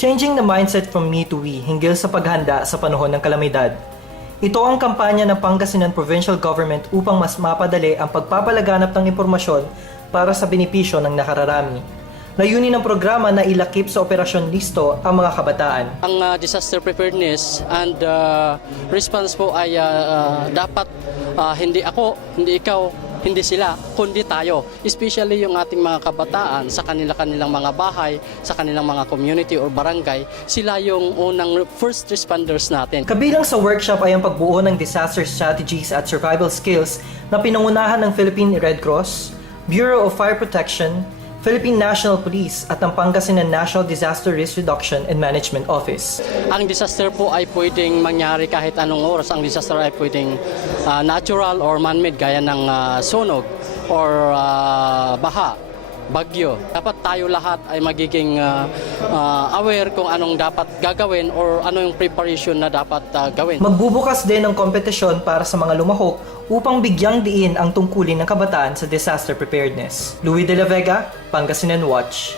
Changing the mindset from me to we hinggil sa paghanda sa panahon ng kalamidad. Ito ang kampanya ng Pangasinan Provincial Government upang mas mapadali ang pagpapalaganap ng impormasyon para sa benepisyo ng nakararami. Layunin ng programa na ilakip sa Operasyon Listo ang mga kabataan. Ang disaster preparedness and response po ay dapat hindi ako, hindi ikaw, hindi sila, kundi tayo. Especially yung ating mga kabataan sa kanilang mga bahay, sa kanilang mga community or barangay, sila yung unang first responders natin. Kabilang sa workshop ay ang pagbuo ng disaster strategies at survival skills na pinangunahan ng Philippine Red Cross, Bureau of Fire Protection, Philippine National Police at ang Pangasinan National Disaster Risk Reduction and Management Office. Ang disaster po ay pwedeng mangyari kahit anong oras. Ang disaster ay pwedeng natural or man-made gaya ng sunog or baha, bagyo. Dapat tayo lahat ay magiging aware kung anong dapat gagawin or ano yung preparation na dapat gawin. Magbubukas din ng kompetisyon para sa mga lumahok upang bigyang diin ang tungkulin ng kabataan sa disaster preparedness. Louis de la Vega, Pangasinan Watch.